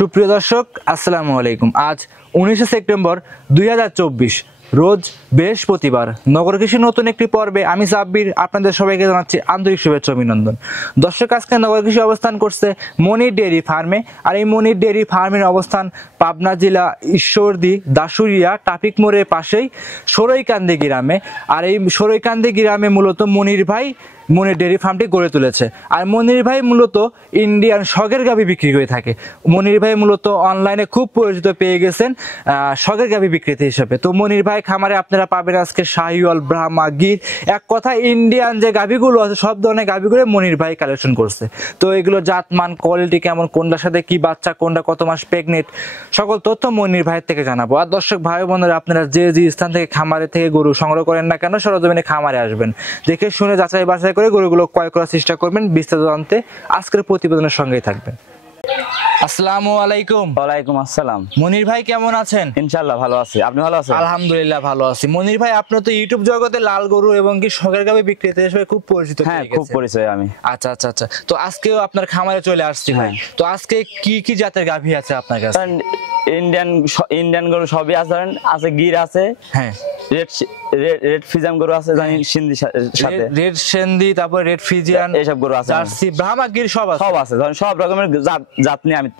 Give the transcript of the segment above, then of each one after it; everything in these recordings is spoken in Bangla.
সুপ্রিয় দর্শক, আসসালামু আলাইকুম। আজ 19 সেপ্টেম্বর 2024 রোজ বৃহস্পতিবার। নগর কৃষি নতুন একটি পর্বে আমি সাব্বির আপনাদের সবাইকে জানাচ্ছি আন্তরিক শুভেচ্ছা অভিনন্দন। দর্শক, আজকে নগর কৃষি অবস্থান করছে মনির ডেয়ারি ফার্মে। আর এই মনির ডেয়ারি ফার্মের অবস্থান পাবনা জেলা ঈশ্বরদী দাসুরিয়া ট্রাফিক মোড়ের পাশেই সরইকান্দি গ্রামে। আর এই সরইকান্দি গ্রামে মূলত মনির ভাই মনির ডেয়ারি ফার্মটি গড়ে তুলেছে। আর মনির ভাই মূলত ইন্ডিয়ান শখের গাভী বিক্রি করে থাকে। মনির ভাই মূলত অনলাইনে খুব পরিচিত পেয়ে গেছেন শখের গাভী বিক্রেতা হিসেবে। তো মনির ভাই খামারে আপনারা পাবেন আজকে শাহিওয়াল, ব্রাহ্মা, গির, এক কথা ইন্ডিয়ান যে গাভীগুলো আছে সব ধরনের গাভীগুলো মনির ভাই কালেকশন করছে। তো এগুলো জাতমান, কোয়ালিটি কেমন, কোনটার সাথে কি বাচ্চা, কোনটা কত মাস প্রেগনেন্ট, সকল তথ্য মনির ভাইয়ের থেকে জানাবো। আর দর্শক ভাই বোনেরা, আপনারা যে যে স্থান থেকে খামারে থেকে গরু সংগ্রহ করেন না কেন, সরজমিনে খামারে আসবেন, দেখে শুনে যাচাই বাছাই করে গরুগুলো ক্রয় করার চেষ্টা করবেন। বিস্তারিত জানতে আজকের প্রতিবেদনের সঙ্গেই থাকবেন। আসসালামু আলাইকুম। ওয়ালাইকুম আসসালাম। মনির ভাই কেমন আছেন? ইনশাআল্লাহ ভালো আছি, আপনি ভালো আছেন? আলহামদুলিল্লাহ ভালো আছি। মনির ভাই, আপনি তো ইউটিউব জগতে লাল গরু এবং কি শখের গাভী বিক্রেতা হিসেবে খুব পরিচিত। হ্যাঁ, খুব পরিচয় আমি। আচ্ছা আচ্ছা আচ্ছা। তো আজকেও আপনার খামারে চলে আসছি ভাই। তো আজকে কি কি জাতের গাভী আছে আপনার কাছে? ইন্ডিয়ান গরু সবই আছে, ধরেন আছে গির আছে, হ্যাঁ রেড ফিজিয়ান গরু আছে, জানি সিন্ধি সাথে রেড সিন্ধি, তারপর রেড ফিজিয়ান, এইসব গরু আছে, জার্সি, ব্রাহ্মা, গির সব আছে, ধরেন সব রকমের জাত নিয়ে আমি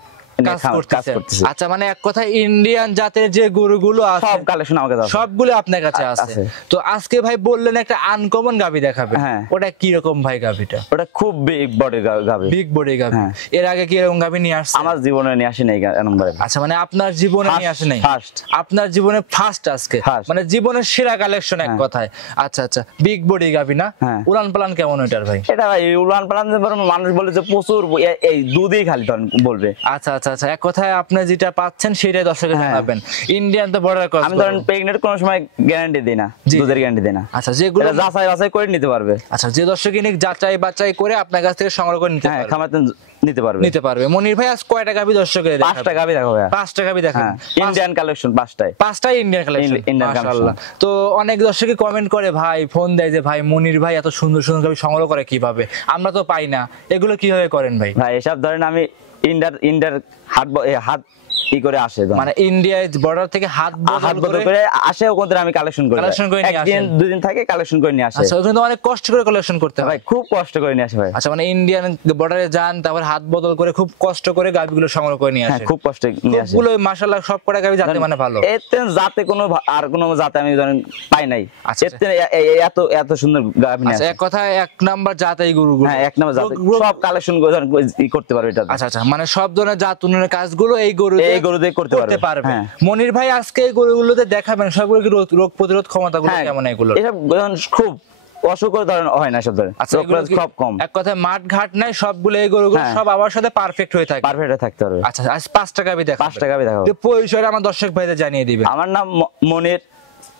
কাজ করতেছি। আচ্ছা, মানে এক কথা ইন্ডিয়ান জাতের যে গরুগুলো আছে সব কালেকশন আমার কাছে আছে, সবগুলো আপনার কাছে আছে। তো আজকে ভাই বললেন একটা আনকমন গাভী দেখাবে, হ্যাঁ ওটা কি রকম ভাই গাভীটা? ওটা খুব বিগ বডির গাভী। বিগ বডির গাভী। এর আগে কি এরকম গাভী নিয়ে আসছে? আমার জীবনে নিয়ে আসে নাই নম্বরে। আচ্ছা, মানে আপনার জীবনে নিয়ে আসে নাই? ফার্স্ট। আপনার জীবনে ফার্স্ট আজকে, মানে জীবনের সেরা কালেকশন এক কথায়। আচ্ছা আচ্ছা, বিগ বডি গাভী না? উলান পালান কেমন ওটার ভাই? এটা ভাই উলান পালান মানুষ বলে যে প্রচুর, এই দুধই খালি বলবে। আচ্ছা আচ্ছা আচ্ছা, এক কথায় আপনি যেটা পাচ্ছেন সেটাই দর্শককে জানাবেন। ইন্ডিয়ান তো বর্ডার ক্রস। আমি ধরেন প্রেগনেন্ট কোন সময় গ্যারান্টি দেই না, দুধের গ্যারান্টি দেই না। আচ্ছা, যেগুলো যাচাই বাছাই করে নিতে পারবে। আচ্ছা, যে দর্শক কিনে যাচাই বাছাই করে আপনার কাছ থেকে সংগ্রহ করে নিতে পারবে, খামাতে নিতে পারবে। মনির ভাই আজ কয়টা গাভী দর্শকের দেখাবে? 5টা গাভী দেখাবো। 5টা গাভী দেখাবেন। ইন্ডিয়ান কালেকশন 5টাই ইন্ডিয়ান কালেকশন, মাশাআল্লাহ। তো অনেক দর্শকই কমেন্ট করে, ভাই ফোন দেয় যে ভাই মনির ভাই এত সুন্দর সুন্দর গাভী সংগ্রহ করে কিভাবে, আমরা তো পাই না, এগুলো কিভাবে করেন ভাই? ভাই এসব ধরেন আমি ইন্ডিয়ার হাত কি করে আসে, মানে ইন্ডিয়ায় বর্ডার থেকে হাত বদল করে আসে, ওখানে আমি কালেকশন করে একদিন দুদিন থাকে কালেকশন করে নিয়ে আসে। আচ্ছা, ওখানে তো অনেক কষ্ট করে কালেকশন করতে হয় ভাই, খুব কষ্ট করে নিয়ে আসে ভাই। আচ্ছা, মানে ইন্ডিয়ান বর্ডারে যান, তারপর হাত বদল করে খুব কষ্ট করে গাভীগুলো সংগ্রহ করে নিয়ে আসে। খুব কষ্ট নিয়ে আসে। সবগুলো মাশাআল্লাহ সব কটা গাভী জাতে মানে ভালো। এতে জাতে কোনো আর কোনো জাতে আমি ধরেন পাই নাই। এতে এত সুন্দর গাভী নিয়ে আসে। এক কথায় এক নাম্বার জাত এই গরুগুলো। হ্যাঁ, এক নাম্বার জাত, সব কালেকশন করতে পারবে এটা। আচ্ছা আচ্ছা, মানে সব ধরনের জাত উন্নয়নের কাজগুলো এই গরুতে করতে পারবে। মনির ভাই আজকে এই গরুগুলোতে দেখাবেন সবগুলো কি রোগ প্রতিরোধ ক্ষমতাগুলো কেমন এগুলো? এসব খুব অসুখের ধরন হয় না সব ধরনের। খুব কম, এক কথায় মাঠ ঘাট নাই, সবগুলো এই গরুগুলো সব আমার সাথে পারফেক্ট হয়ে থাকে, পারফেক্ট থাকতে পারবে। আচ্ছা, আজ 5টা গাভী দেখাবো। 5টা গাভী দেখাবো। তো পরিচয়টা আমার দর্শক ভাইদের জানিয়ে দিবেন। আমার নাম মনির,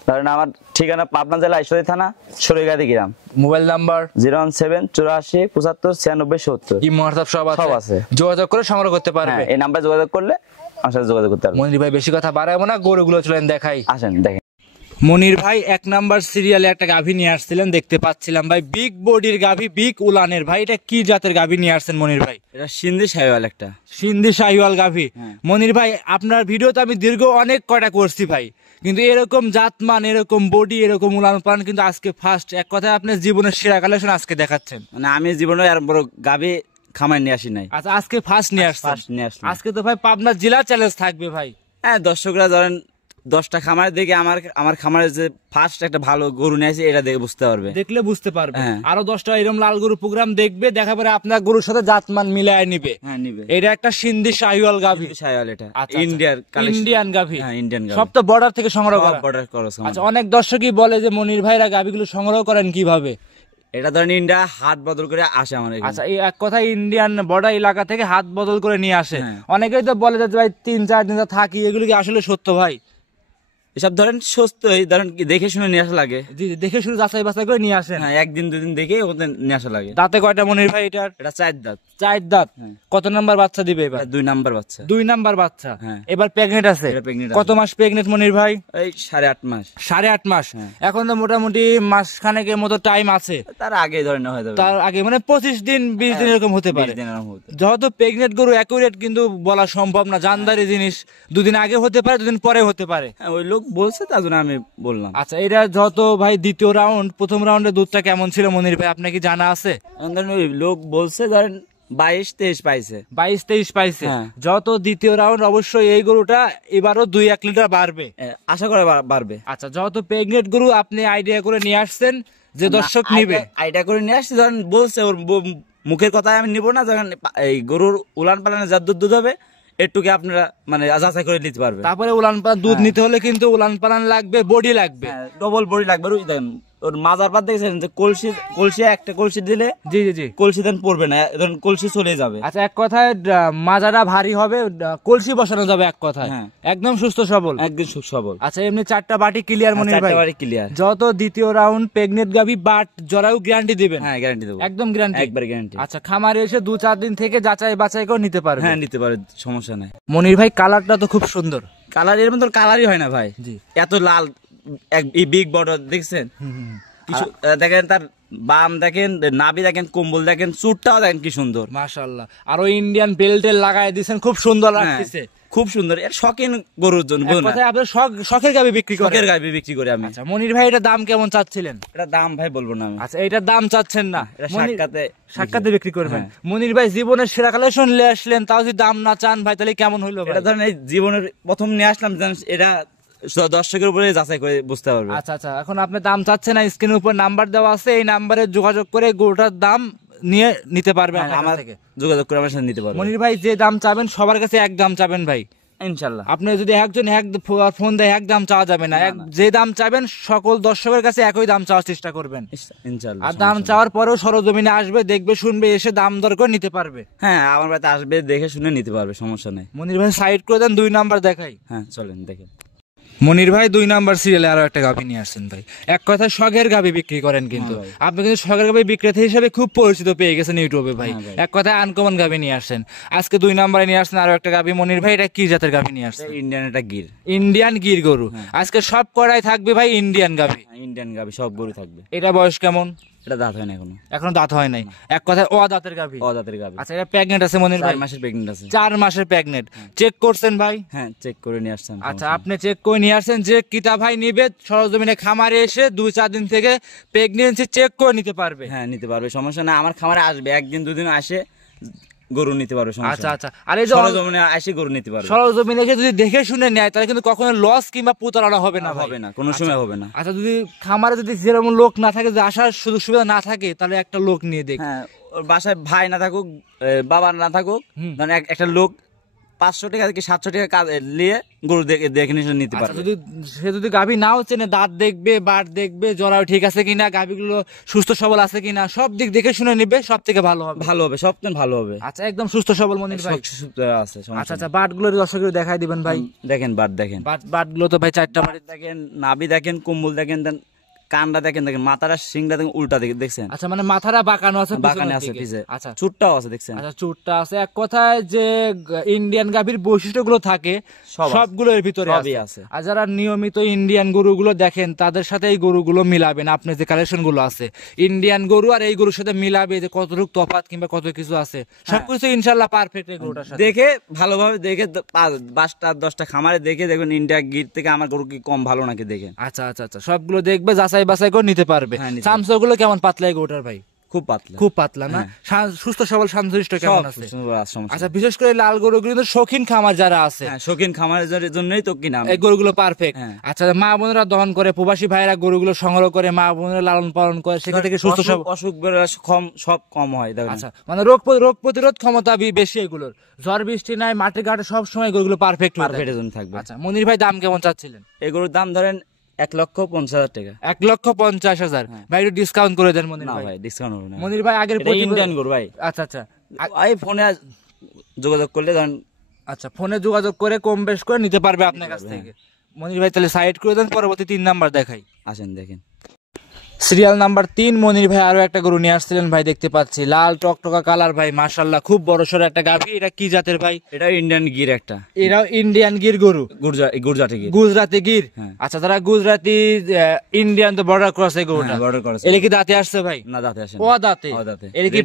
ধরেন আমার ঠিকানা পাবনা জেলা ঈশ্বরদী থানা সরইকান্দি গ্রাম। Mobile number 01784 85 70 70। ইমো হোয়াটসঅ্যাপ সব আছে, যোগাযোগ করে সংগ্রহ করতে পারবে। এই নাম্বারে যোগাযোগ করলে আমার সাথে যোগাযোগ করতে পারবে। মনির ভাই বেশি কথা বাড়াবো না, গরুগুলো চলেন দেখাই। আসেন দেখেন। মনির ভাই 1 নাম্বার সিরিয়ালে একটা গাভী নিয়ে আসছিলেন, দেখতে পাচ্ছিলাম ভাই, বিগ বডির গাভী, বিগ উলানের। ভাই এটা কি জাতের গাভী নিয়ে আসছেন মনির ভাই? এটা সিন্ধি শাহিওয়াল, একটা সিন্ধি শাহিওয়াল গাভী। মনির ভাই, আপনার ভিডিওতে আমি দীর্ঘ অনেক কটা করছি ভাই, কিন্তু এরকম জাতমান, এরকম বডি, এরকম উলান পালান কিন্তু আজকে ফার্স্ট। এক কথায় আপনার জীবনের সেরা কালেকশন আজকে দেখাচ্ছেন। মানে আমি জীবনে আর বড় গাভী খামার নিয়ে আসি নাই। আচ্ছা, আজকে ফার্স্ট নিয়ে আসছেন। আজকে তো ভাই পাবনা জেলা চ্যালেঞ্জ থাকবে ভাই। হ্যাঁ, দর্শকরা ধরেন 10টা খামার দেখে আমার খামারের যে ফার্স্ট একটা ভালো গরু নিয়ে আসে এটা দেখে বুঝতে পারবে, দেখলে বুঝতে পারবে। আরো 10টা এরকম লাল গরু প্রোগ্রাম দেখবে, দেখা পরে আপনার গরুর সাথে জাতমান মিলায় নিবে। এটা একটা সিন্ধি শাহিওয়াল গাভী, শাহিওয়াল এটা ইন্ডিয়ান গাভী। সব তো বর্ডার থেকে সংগ্রহ করা। আচ্ছা, অনেক দর্শকই বলে যে মনির ভাইরা গাভীগুলো সংগ্রহ করেন কিভাবে? এটা ধরেন ইন্ডিয়া হাত বদল করে আসে আমার। আচ্ছা, এই এক কথা ইন্ডিয়ান বর্ডার এলাকা থেকে হাত বদল করে নিয়ে আসে। অনেকেই তো বলে যে ভাই 3-4 দিন থাকি, এগুলো কি আসলে সত্য ভাই? এসব ধরেন সস্তই, ধরেন কি দেখে শুনে নিয়ে আসা লাগে। জি জি, দেখে শুরু যাচাই বাছাই করে নিয়ে আসেন। হ্যাঁ, একদিন দুদিন দেখে ওদের নিয়ে আসা লাগে। দাঁতে কয়টা মনির ভাই এটার? এটা 4 দাঁত। 4 দাঁত। কত নাম্বার বাচ্চা দিবে এবার? 2 নাম্বার বাচ্চা। 2 নাম্বার বাচ্চা। হ্যাঁ। এবার প্রেগনেন্ট আছে? এটা pregnant কত মাস প্রেগনেন্ট মনির ভাই? এই 8.5 মাস। 8.5 মাস। এখন তো মোটামুটি মাস খানেকের মতো টাইম আছে। তার আগে ধরেন হয়ে যাবে। তার আগে মানে 25 দিন 20 দিন এরকম হতে পারে। 20 দিন এরকম হতে। যেহেতু প্রেগনেন্ট গরু অ্যাকুরেট কিন্তু বলা সম্ভব না, জানদারি জিনিস। 2 দিন আগে হতে পারে, 2 দিন পরে হতে পারে। হ্যাঁ, ওই লোক বলছে তার জন্য আমি বললাম। আচ্ছা, এটা যত ভাই দ্বিতীয় রাউন্ড, প্রথম রাউন্ডে দুধটা কেমন ছিল মনির ভাই, আপনার কি জানা আছে? এখন ধরেন ওই লোক বলছে ধরেন 22-23 পাইছে। 22-23 পাইছে। হ্যাঁ। যত দ্বিতীয় রাউন্ড অবশ্যই এই গরুটা এবারও 2-1 লিটার বাড়বে। আশা করে বাড়বে। আচ্ছা, যত প্রেগনেন্ট গরু আপনি আইডিয়া করে নিয়ে আসছেন যে দর্শক নিবে, আইডিয়া করে নিয়ে আসছি, ধরেন বলছে ওর মুখের কথা আমি নিব না, যখন এই গরুর উলান পালানে যা দুধ হবে একটুকে আপনারা মানে যাচাই করে নিতে পারবে। তারপরে উলান পালান দুধ নিতে হলে কিন্তু উলান পালান লাগবে, বডি লাগবে, ডবল বডি লাগবে। ওই দেখেন ওর মাজার পাত দেখেছেন যে কলসি একটা কলসি দিলে জি জি জি কলসি দেন পড়বে না, ধরেন কলসি চলে যাবে। আচ্ছা, এক কথায় মাজাটা ভারী হবে, কলসি বসানো যাবে এক কথায়। হ্যাঁ। একদম সুস্থ সবল, একদম সবল। আচ্ছা, এমনি 4টা বাটি ক্লিয়ার মনির ভাই? 4টা বাটি ক্লিয়ার। যত দ্বিতীয় রাউন্ড প্রেগনেন্ট গাবি বাট জরায়ু গ্যারান্টি দিবেন? হ্যাঁ, গ্যারান্টি দেবো। একদম গ্যারান্টি, একবার গ্যারান্টি। আচ্ছা, খামারে এসে 2-4 দিন থেকে যাচাই বাছাই করে নিতে পারবে? হ্যাঁ, নিতে পারে, সমস্যা নাই। মনির ভাই কালারটা তো খুব সুন্দর। কালার এর মধ্যে কালারই হয় না ভাই। জি। এত লাল বিগ বর্ডার দেখছেন? কিছু দেখেন তার বাম দেখেন, নাভি দেখেন, কম্বল দেখেন, চুটটাও দেখেন কি সুন্দর। মাশাআল্লাহ। আরো ইন্ডিয়ান বেল্টে লাগাই দিয়েছেন, খুব সুন্দর লাগতেছে। খুব সুন্দর। এর শখিন গরুর জন্য আপনার শখের গাবি বিক্রি করেন? শখের গাবি বিক্রি করে আমি। আচ্ছা, মনির ভাই এটা দাম কেমন চাচ্ছিলেন? এটা দাম ভাই বলবো না আমি। আচ্ছা, এটার দাম চাচ্ছেন না? এটা সাক্ষাতে বিক্রি করবেন। মনির ভাই জীবনের সেরা কালেকশন নিয়ে আসলেন, তাও যদি দাম না চান ভাই তাহলে কেমন হইলো? এটা ধরেন এই জীবনের প্রথম নিয়ে আসলাম, এটা দর্শকের উপরে যাচাই করে বুঝতে পারবে। আচ্ছা আচ্ছা, এখন আপনি দাম চাচ্ছেন না, স্ক্রিনের উপর নাম্বার দেওয়া আছে, এই নাম্বারে যোগাযোগ করে গরুটার দাম নিয়ে নিতে পারবেন আমার থেকে। যোগাযোগ করে আমার সাথে নিতে পারবেন। মনির ভাই যে দাম চাবেন সবার কাছে এক দাম চাবেন ভাই, ইনশাআল্লাহ। আপনি যদি একজন এক ফোন দেয় এক দাম চাওয়া যাবে না, যে দাম চাবেন সকল দর্শকের কাছে একই দাম চাওয়ার চেষ্টা করবেন ইনশাআল্লাহ। আর দাম চাওয়ার পরেও সরজমিনে আসবে, দেখবে শুনবে, এসে দাম দর করে নিতে পারবে। হ্যাঁ, আমার বাড়িতে আসবে, দেখে শুনে নিতে পারবে, সমস্যা নেই। মনির ভাই সাইড করে দেন, 2 নাম্বার দেখাই। হ্যাঁ, চলেন দেখেন। মনির ভাই 2 নাম্বার সিরিয়ালে আরো একটা গাভী নিয়ে আসছেন ভাই। এক কথায় শখের গাভী বিক্রি করেন কিন্তু আপনি কিন্তু শখের গাভী বিক্রেতা হিসেবে খুব পরিচিত পেয়ে গেছেন ইউটিউবে ভাই। এক কথায় আনকমন গাভী নিয়ে আসছেন। আজকে 2 নাম্বারে নিয়ে আসছেন আরো একটা গাভী। মনির ভাই এটা কি জাতের গাভী নিয়ে আসছেন? ইন্ডিয়ান একটা গির। ইন্ডিয়ান গির গরু। আজকে সব কড়াই থাকবে ভাই ইন্ডিয়ান গাভী। ইন্ডিয়ান গাভী সব গরু থাকবে। এটা বয়স কেমন? এটা দাঁত হয় না এখনো দাঁত হয় নাই, এক কথায় দাঁতের গাভী। দাঁতের গাভী। আচ্ছা, এটা প্রেগনেন্ট আছে মনির ভাই? 4 মাসের প্রেগনেন্ট আছে। 4 মাসের প্রেগনেন্ট। চেক করছেন ভাই? হ্যাঁ, চেক করে নিয়ে আসছেন। আচ্ছা, আপনি চেক করে নিয়ে আসছেন, যে কিতা ভাই নিবে সরজমিনে খামারে এসে 2-4 দিন থেকে প্রেগনেন্সি চেক করে নিতে পারবে? হ্যাঁ, নিতে পারবে, সমস্যা না। আমার খামারে আসবে, 1 দিন 2 দিন আসে গরু নিতে পারবে, সমস্যা। আচ্ছা আচ্ছা, আর এই যে সরজমিনে আসে গরু নিতে পারবে। সরজমিনে এসে যদি দেখে শুনে নেয় তাহলে কিন্তু কখনো লস কিংবা প্রতারণা হবে না? হবে না, কোনো সময় হবে না। আচ্ছা, যদি খামারে যদি যেরকম লোক না থাকে, যে আসার সুযোগ সুবিধা না থাকে, তাহলে একটা লোক নিয়ে দেখ। হ্যাঁ, ওর বাসায় ভাই না থাকুক, বাবা না থাকুক, মানে একটা লোক 500 টাকা কি 700 টাকা কাজ নিয়ে গরু দেখে নিতে পারবে। যদি সে যদি গাভী নাও চেনে, দাঁত দেখবে, বাট দেখবে, জরাও ঠিক আছে কিনা, গাভীগুলো সুস্থ সবল আছে কিনা, সব দিক দেখে শুনে নিবে, সব থেকে ভালো হবে। ভালো হবে, সবচেয়ে ভালো হবে। আচ্ছা, একদম সুস্থ সবল মনির ভাই আছে। আচ্ছা আচ্ছা, বাট গুলো দর্শকের দেখাই দিবেন ভাই। দেখেন বাট, দেখেন বাট গুলো তো ভাই 4টা বাট দেখেন, নাভি দেখেন, কম্বল দেখেন, দেন কানটা দেখেন, মাথাটা সিংটা দেখেন উল্টা দেখছেন? আচ্ছা, মানে মাথাটা বাঁকানো আছে, বাঁকানো আছে পিছে। আচ্ছা, চুটটাও আছে দেখছেন? আচ্ছা, চুটটা আছে। এক কথায় যে ইন্ডিয়ান গাভীর বৈশিষ্ট্যগুলো থাকে সবগুলো এর ভিতরে আছে। আর যারা নিয়মিত ইন্ডিয়ান গরুগুলো দেখেন তাদের সাথে এই গরুগুলো মিলাবেন, আপনি যে কালেকশন গুলো আছে ইন্ডিয়ান গরু আর এই গরুর সাথে মিলাবে, যে কতটুকু তফাৎ কিংবা কত কিছু আছে, সবকিছু ইনশাআল্লাহ পারফেক্ট এই গরুটার সাথে। দেখে ভালোভাবে দেখে 5টা 10টা খামারে দেখে দেখবেন ইন্ডিয়া গির থেকে আমার গরু কি কম ভালো নাকি দেখেন। আচ্ছা আচ্ছা আচ্ছা, সবগুলো দেখবে, যাচাই বাছাই করে নিতে পারবে। চামচা গুলো কেমন পাতলা এই গরুটার ভাই? খুব পাতলা, খুব পাতলা না? সুস্থ সবল শান্তশিষ্ট কেমন আছে? আচ্ছা, বিশেষ করে লাল গরুগুলো তো শৌখিন খামার যারা আছে, শৌখিন খামারের জন্যই তো কিনা এই গরুগুলো পারফেক্ট। আচ্ছা, মা বোনেরা দহন করে, প্রবাসী ভাইরা গরুগুলো সংগ্রহ করে, মা বোনেরা লালন পালন করে, সেখান থেকে সুস্থ অসুখ সব কম হয়। আচ্ছা, মানে রোগ প্রতিরোধ ক্ষমতা বেশি এগুলোর, ঝড় বৃষ্টি নাই, মাঠে ঘাটে সব সময় গরুগুলো পারফেক্ট থাকবে। আচ্ছা, মনির ভাই দাম কেমন চাচ্ছিলেন? এই গরুর দাম ধরেন 1,50,000 টাকা। 1,50,000 ভাই, একটু ডিসকাউন্ট করে দেন মনির ভাই। ভাই, ডিসকাউন্ট হবে না মনির ভাই। আগের ইন্ডিয়ান গরু ভাই। আচ্ছা আচ্ছা, এই ফোনে যোগাযোগ করলে ধরেন, আচ্ছা, ফোনে যোগাযোগ করে কম বেশ করে নিতে পারবে আপনার কাছ থেকে। মনির ভাই তাহলে সাইড করে দেন, পরবর্তী 3 নাম্বার দেখাই। আসেন দেখেন, সিরিয়াল নাম্বার 3 মনির ভাই আরো একটা গরু নিয়ে আসছিলেন ভাই, দেখতে পাচ্ছি লাল টকটকা কালার ভাই, মাশাআল্লাহ খুব বড় সড় একটা গাভী। এটা কি জাতের ভাই? এটা ইন্ডিয়ান গির একটা, এরাও ইন্ডিয়ান গির গরু, গুজরাটি গির, গুজরাতি গির। হ্যাঁ। আচ্ছা, তারা গুজরাতি ইন্ডিয়ান তো বর্ডার ক্রস এই গরুটা, বর্ডার করেছে। এটা কি দাঁতে আসছে ভাই? না দাঁতে আসে না। ও দাঁতে। দাঁতে। এটা কি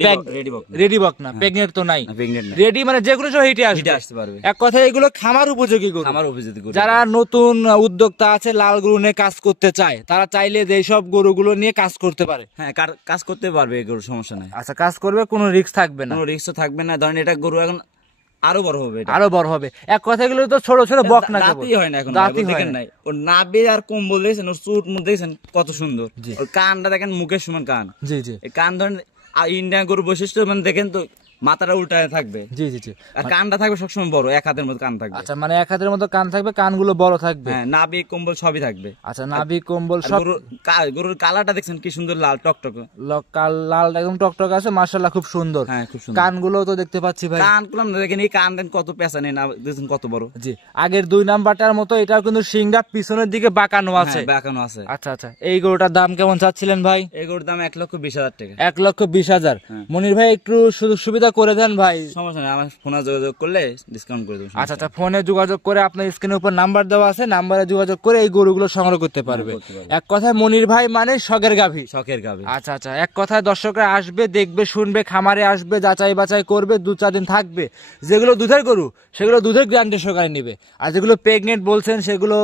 রেডি বক না, প্রেগনেন্ট তো নাই? প্রেগনেন্ট না, রেডি মানে যে কোনো সময় হিটে হিটে আসবে। আসতে পারবে। এক কথায় এগুলো খামার উপযোগী গরু। আমার অভিজিৎ গরু, যারা নতুন উদ্যোক্তা আছে লাল গরু নিয়ে কাজ করতে চায়, তারা চাইলে যে সব গরুগুলো নিয়ে কাজ করতে পারে। হ্যাঁ কাজ করতে পারবে এই গরু, সমস্যা নাই। আচ্ছা, কাজ করবে, কোনো রিস্ক থাকবে না, কোনো রিস্ক থাকবে না। ধরেন এটা গরু এখন আরো বড় হবে, এটা আরো বড় হবে। এক কথা এগুলো তো ছোট ছোট বক না, দাঁতই হয় না এখন, দাঁতই হয় দেখেন না। নাই ওর নাভি আর কম্বল দেখেন, ওর চুট মুখ দেখেন কত সুন্দর, ওর কানটা দেখেন মুখের সমান কান। জি জি এই কান ধরেন ইন্ডিয়ান গরু বৈশিষ্ট্য মানে দেখেন তো, মাথাটা উল্টায় থাকবে, জি জি জি, আর কানটা থাকবে সবসময় বড়, এক হাতের মতো কান থাকবে। আচ্ছা, মানে এক হাতের মতো কান থাকবে, কানগুলো বড় থাকবে। হ্যাঁ, নাভি কম্বল সবই থাকবে। আচ্ছা, নাভি কম্বল আর সব। গরুর কালারটা দেখছেন কি সুন্দর, লাল টকটক, লাল একদম টকটক আছে, মাশাআল্লাহ খুব সুন্দর। হ্যাঁ খুব সুন্দর। কানগুলো তো দেখতে পাচ্ছি ভাই, কান গুলো দেখেন, এই কান দেন কত পেঁচা নেই না, দেখছেন কত বড়। জি, আগের 2 নাম্বারটার মতো এটাও কিন্তু সিংটা পিছনের দিকে বাঁকানো আছে। হ্যাঁ, বাঁকানো আছে। আচ্ছা আচ্ছা, এই গরুটার দাম কেমন চাচ্ছিলেন ভাই? এই গরুর দাম 1,20,000 টাকা। 1,20,000। মনির ভাই একটু সুযোগ সুবিধা করে দেন ভাই। সমস্যা নেই, আমার ফোনে যোগাযোগ করলে ডিসকাউন্ট করে দেবো। আচ্ছা আচ্ছা, ফোনে যোগাযোগ করে, আপনার স্ক্রিনের উপর নাম্বার দেওয়া আছে, নাম্বারে যোগাযোগ করে এই গরুগুলো সংগ্রহ করতে পারবে। এক কথায় মনির ভাই মানে শখের গাভী, শখের গাভী। আচ্ছা আচ্ছা, এক কথায় দর্শকরা আসবে, দেখবে, শুনবে, খামারে আসবে, যাচাই বাছাই করবে, 2-4 দিন থাকবে। যেগুলো দুধের গরু সেগুলো দুধের গ্যারান্টি সহকারে নিবে, আর যেগুলো প্রেগনেন্ট বলছেন সেগুলো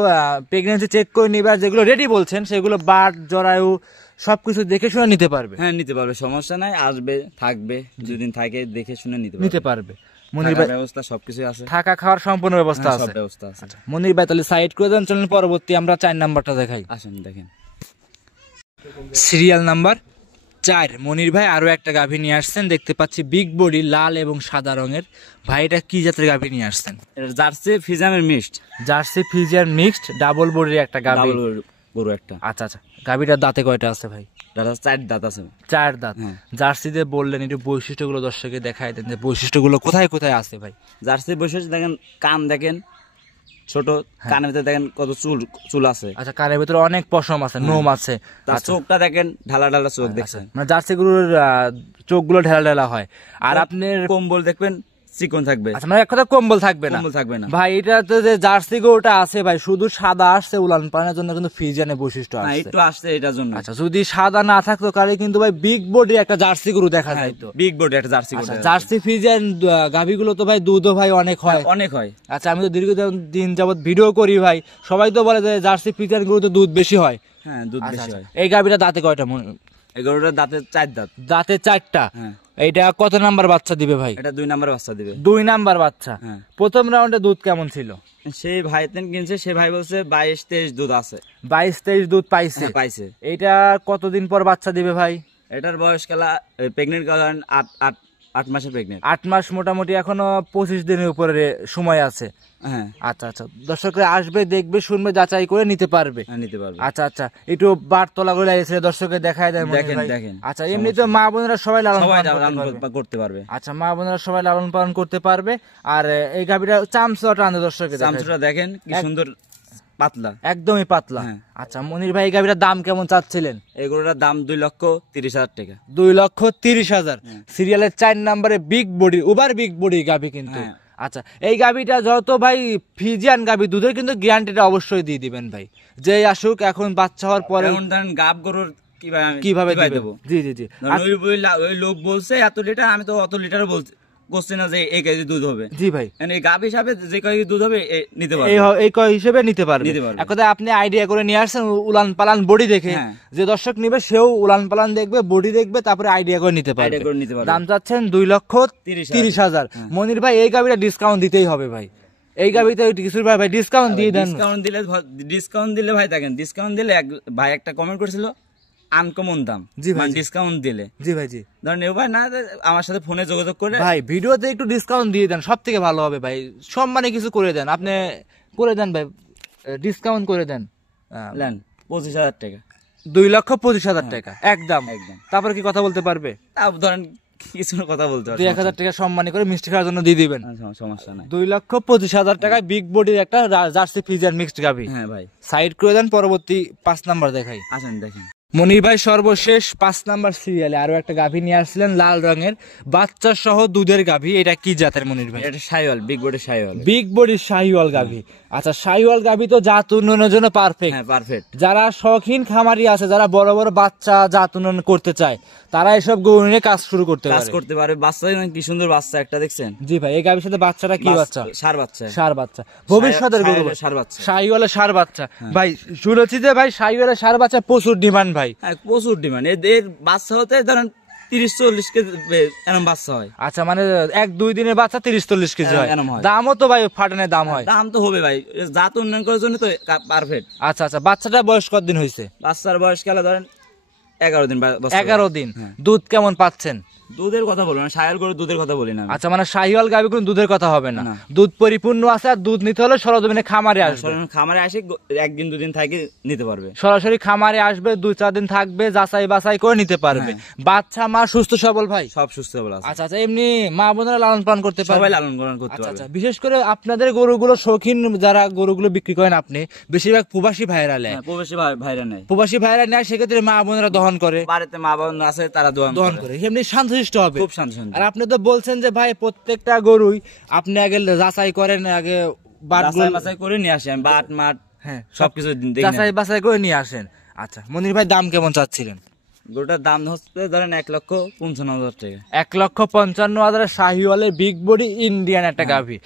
প্রেগনেন্সি চেক করে নিবে, আর যেগুলো রেডি বলছেন সেগুলো বাট জরায়ু সবকিছু দেখে শুনে নিতে পারবে। হ্যাঁ নিতে পারবে, সমস্যা নাই, আসবে, থাকবে, 2 দিন থাকে, দেখে শুনে নিতে পারবে। মনির ভাই ব্যবস্থা সবকিছু আছে, থাকা খাওয়ার সম্পূর্ণ ব্যবস্থা সব আছে। ব্যবস্থা আছে। মনির ভাই তাহলে সাইড করে দেন, চলেন পরবর্তী আমরা 4 নাম্বারটা দেখাই। আসেন দেখেন, সিরিয়াল নাম্বার 4 মনির ভাই আরো একটা গাভী নিয়ে আসছেন, দেখতে পাচ্ছি বিগ বডি, লাল এবং সাদা রঙের। ভাই এটা কি জাতের গাভী নিয়ে আসছেন? এটা জার্সি ফিজামের mixed, jersey Friesian mixed double বডির একটা গাভী। গরু একটা। আচ্ছা আচ্ছা, গাভীটার দাঁতে কয়টা আছে ভাই? দাদা 4 দাঁত আছে। 4 দাঁত। জার্সিতে বললেন, একটু বৈশিষ্ট্যগুলো দর্শককে দেখাই দেন, যে বৈশিষ্ট্যগুলো কোথায় কোথায় আছে ভাই? জার্সি বৈশিষ্ট্য দেখেন, কান দেখেন ছোট, কানের ভিতরে দেখেন কত চুল আছে। আচ্ছা, কানের ভিতরে অনেক পশম আছে, নোম আছে। তার চোখটা দেখেন ঢালা ঢালা চোখ দেখছেন, মানে জার্সি গরুর চোখগুলো ঢেলা ঢেলা হয়। আর আপনার কম্বল দেখবেন চিকন থাকবে। আচ্ছা, মানে এক কথা কম্বল থাকবে না, কম্বল থাকবে না ভাই। এটা তো যে জার্সি গরুটা আছে ভাই, শুধু সাদা আসছে উলান পালানের জন্য, কিন্তু ফিজিয়ানের বৈশিষ্ট্য না, আছে, একটু আসছে এটার জন্য। আচ্ছা, যদি সাদা না থাকতো তাহলে কিন্তু ভাই বিগ বডি একটা জার্সি গরু দেখা যায়। তো বিগ বডি একটা জার্সি গরু। জার্সি ফিজিয়ান গাভীগুলো তো ভাই দুধও ভাই অনেক হয়, অনেক হয়। আচ্ছা, আমি তো দীর্ঘদিন যাবত ভিডিও করি ভাই, সবাই তো বলে যে জার্সি ফিজিয়ান গরুতে দুধ বেশি হয়। হ্যাঁ, দুধ বেশি হয়। এই গাভীটা দাঁতে কয়টা? এই গরুটার দাঁতে 4 দাঁত। দাঁতে 4টা। এইটা কত নাম্বার বাচ্চা দিবে ভাই? এটা 2 নাম্বার বাচ্চা দিবে। 2 নাম্বার বাচ্চা। প্রথম রাউন্ডে দুধ কেমন ছিল? সেই ভাই কিনছে, সেই ভাই বলছে 22-23 দুধ আছে। 22-23 দুধ পাইছে। পাইছে। এইটা কতদিন পর বাচ্চা দিবে ভাই? এটার বয়স কালা প্রেগনেন্ট কালার 8 মাসের প্রেগনেন্ট। 8 মাস, মোটামুটি এখনো 25 দিনের উপরে সময় আছে। হ্যাঁ আচ্ছা আচ্ছা, দর্শকরা আসবে, দেখবে, শুনবে, যাচাই করে নিতে পারবে। নিতে পারবে। আচ্ছা আচ্ছা, একটু বারতলা করে লাগিয়েছে, দর্শককে দেখায় দেন দেখেন দেখেন। আচ্ছা, এমনি তো মা বোনেরা সবাই লালন করতে পারবে। আচ্ছা, মা বোনেরা সবাই লালন পালন করতে পারবে। আর এই গাভীটা চামচটা আনতে দর্শককে চামচটা দেখেন কি সুন্দর, পাতলা, একদমই পাতলা। আচ্ছা, মনির ভাই এই গাভীটার দাম কেমন চাচ্ছিলেন? এগুলোর দাম 2,30,000 টাকা। 2,30,000। সিরিয়ালের 4 নম্বরে big body, Uber big body গাভী কিন্তু। আচ্ছা, এই গাভীটা যত ভাই ফিজিয়ান গাভী, দুধের কিন্তু গ্যারান্টিটা অবশ্যই দিয়ে দিবেন ভাই, যে আসুক এখন বাচ্চা হওয়ার পরে। গাব গরুর কিভাবে দেবো? জি জি জি, ওই লোক বলছে এত লিটার, আমি তো অত লিটার বলছি না যে এই কেজি দুধ হবে। জি ভাই, গাব হিসাবে যে কেজি দুধ হবে নিতে পারবে, এই হিসেবে নিতে পারবে। এক কথায় আপনি আইডিয়া করে নিয়ে আসছেন উলান পালান বডি দেখে, যে দর্শক নিবে সেও উলান পালান দেখবে, বডি দেখবে, তারপরে আইডিয়া করে নিতে পারবে। দাম চাচ্ছেন 2,30,000। মনির ভাই এই গাভীটা ডিসকাউন্ট দিতেই হবে ভাই, এই গাভীতে কিছু ভাই ডিসকাউন্ট দিয়ে দেন। ডিসকাউন্ট দিলে ভাই দেখেন, ডিসকাউন্ট দিলে ভাই একটা কমেন্ট করেছিল আনকমন দাম, মানে ডিসকাউন্ট দিলে। জি ভাই, জি, ধরেন ভাই না, আমার সাথে ফোনে যোগাযোগ করে ভাই ভিডিওতে একটু ডিসকাউন্ট দিয়ে দেন, সব থেকে ভালো হবে ভাই, সম্মানে কিছু করে দেন, আপনি করে দেন ভাই, ডিসকাউন্ট করে দেন। 25,000 টাকা। 2,25,000 টাকা একদম। তারপর কি কথা বলতে পারবে? ধরেন কিছু কথা বলতে পারবো 2-1,000 টাকা সম্মানী করে মিষ্টি খাওয়ার জন্য দিয়ে দিবেন। সমস্যা নাই। 2,25,000 টাকায় বিগ বডির একটা জার্সি ফ্রিজিয়ান মিক্সড গাভী। হ্যাঁ ভাই, সাইড করে দেন, পরবর্তী 5 নাম্বার দেখাই। আসেন দেখেন। মনির ভাই সর্বশেষ 5 নাম্বার সিরিয়ালে আরো একটা গাভী নিয়ে আসছিলেন, লাল রঙের বাচ্চা সহ দুধের গাভী। এটা কি জাতের মনির ভাই? এটা Sahiwal, big body Sahiwal. Big বডির শাহিওয়াল গাভী। আচ্ছা, শাহিওয়াল গাভী তো জাত উন্নয়নের জন্য পারফেক্ট। হ্যাঁ পারফেক্ট। যারা শৌখিন খামারি আছে, যারা বড় বড় বাচ্চা জাত উন্নয়ন করতে চায়, তারা এসব গরু নিয়ে কাজ শুরু করতে পারে। বাচ্চা কি সুন্দর বাচ্চা একটা দেখছেন? জি ভাই, এই গাভীর সাথে বাচ্চাটা কি বাচ্চা? ষাঁড় বাচ্চা। ষাঁড় বাচ্চা, ভবিষ্যতের গরু। ষাঁড় বাচ্চা, শাহিওয়ালের ষাঁড় বাচ্চা। ভাই শুনেছি যে ভাই শাহিওয়ালের ষাঁড় বাচ্চা প্রচুর ডিমান্ড ভাই। হ্যাঁ প্রচুর ডিমান্ড। এর বাচ্চা হতে ধরেন 30-40 কেজি এরকম বাচ্চা হয়। আচ্ছা, মানে 1-2 দিনের বাচ্চা 30-40 কেজি হয়। এরকম হয়। দামও তো ভাই ফাটানের দাম হয়। দাম তো হবে ভাই, জাত উন্নয়ন করার জন্য তো পারফেক্ট। আচ্ছা আচ্ছা, বাচ্চাটা বয়স কতদিন হয়েছে? বাচ্চার বয়স গেলে ধরেন 11 দিন। 11 দিন। দুধ কেমন পাচ্ছেন? দুধের কথা বলবো না, শাহিওয়াল গরুর দুধের কথা বলি না। আচ্ছা, মানে শাহিওয়াল গাভী কোনো দুধের কথা হবে না। দুধ পরিপূর্ণ আছে, আর দুধ নিতে হলে সরজমিনে খামারে আসবে। খামারে আসে 1-2 দিন থাকে নিতে পারবে। সরাসরি খামারে আসবে, 2-4 দিন থাকবে, যাচাই বাছাই করে নিতে পারবে। বাচ্চা মা সুস্থ সবল ভাই? সব সুস্থ সবল আছে। আচ্ছা আচ্ছা, এমনি মা বোনেরা লালন পালন করতে পারবে? সবাই লালন পালন করতে পারবে। আচ্ছা, বিশেষ করে আপনাদের গরুগুলো শৌখিন যারা গরুগুলো বিক্রি করেন আপনি, বেশিরভাগ প্রবাসী ভাইরা নেয়। প্রবাসী ভাইরা নেয়। প্রবাসী ভাইরা নেয়, সেক্ষেত্রে মা বোনেরা দহন করে। বাড়িতে মা বোন আছে, তারা দহন করে। এমনি শান্তশিষ্ট হবে, খুব শান্ত। আর আপনি তো বলছেন যে ভাই প্রত্যেকটা গরুই আপনি আগে যাচাই করেন, আগে বাছাই করে নিয়ে আসি আমি, বাট মাঠ হ্যাঁ সবকিছু যাচাই বাছাই করে নিয়ে আসেন। আচ্ছা মনির ভাই, দাম কেমন চাচ্ছিলেন? গরুটার দাম হচ্ছে ধরেন 1,55,000 টাকা। 1,55,000 শাহিওয়ালের বিগ বডি ইন্ডিয়ান একটা গাভী।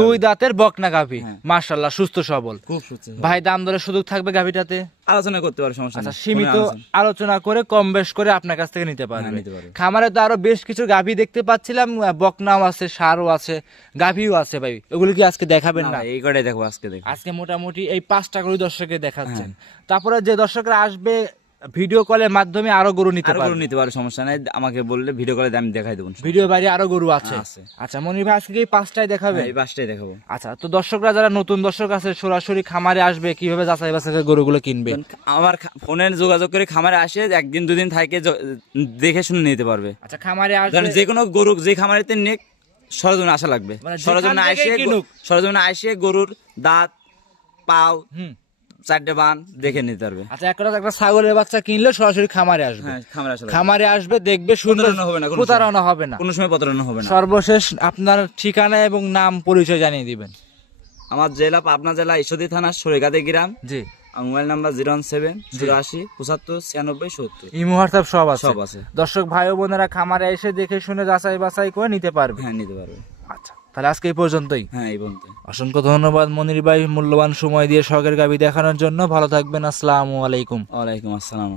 দুই দাঁতের বকনা গাভী। মাশাআল্লাহ, সুস্থ সবল, খুব সুস্থ। ভাই দাম দরের সুযোগ থাকবে গাভীটাতে? আলোচনা করতে পারে, সমস্যা নেই। সীমিত আলোচনা করে কম বেশ করে আপনার কাছ থেকে নিতে পারবে। খামারে তো আরো বেশ কিছু গাভী দেখতে পাচ্ছিলাম, বকনাও আছে, ষাঁড়ও আছে, গাভীও আছে ভাই। ওগুলো কি আজকে দেখাবেন না? এই কটাই দেখবো আজকে। আজকে মোটামুটি এই 5টা গরু দর্শককে দেখাচ্ছেন। তারপরে যে দর্শকরা আসবে ভিডিও কলের মাধ্যমে আরো গরু নিতে পারে, সমস্যা নাই। আমাকে বললে ভিডিও কলে আমি দেখাই দেবো। ভিডিও বাইরে আরো গরু আছে। আচ্ছা মনির ভাই, আজকে এই 5টাই দেখাবে? এই 5টাই দেখাবো। আচ্ছা, তো দর্শকরা যারা নতুন দর্শক আছে, সরাসরি খামারে আসবে, কিভাবে যাচাই বাছাই করে গরুগুলো কিনবে? আমার ফোনে যোগাযোগ করে খামারে আসে, 1-2 দিন থাকে দেখে শুনে নিতে পারবে। আচ্ছা, খামারে আসবে, যে কোনো গরু যে খামারেতে নিক সরজমিনে আসা লাগবে। সরজমিনে আসে গরুর দাঁত, পাও, 4টে বান দেখে নিতে পারবে। আচ্ছা, একটা ছাগলের বাচ্চা কিনলে সরাসরি খামারে আসবে। খামারে আসবে, দেখবে, শুনবে, প্রতারণা হবে না, কোনো সময় প্রতারণা হবে না। সর্বশেষ আপনার ঠিকানা এবং নাম পরিচয় জানিয়ে দিবেন। আমার জেলা পাবনা জেলা ঈশ্বরদী থানা সরেগাতি গ্রাম। জি। Mobile number 017-84-75-96-70। ইমো হোয়াটসঅ্যাপ সব আছে। দর্শক ভাই ও বোনেরা খামারে এসে দেখে শুনে যাচাই বাছাই করে নিতে পারবে। হ্যাঁ, নিতে পারবে। আচ্ছা, তাহলে আজকে এই পর্যন্তই। হ্যাঁ, এই পর্যন্ত। অসংখ্য ধন্যবাদ মনির ভাই, মূল্যবান সময় দিয়ে শখের গাভী দেখানোর জন্য। ভালো থাকবেন। আসসালামু আলাইকুম। ওয়ালাইকুম আসসালাম।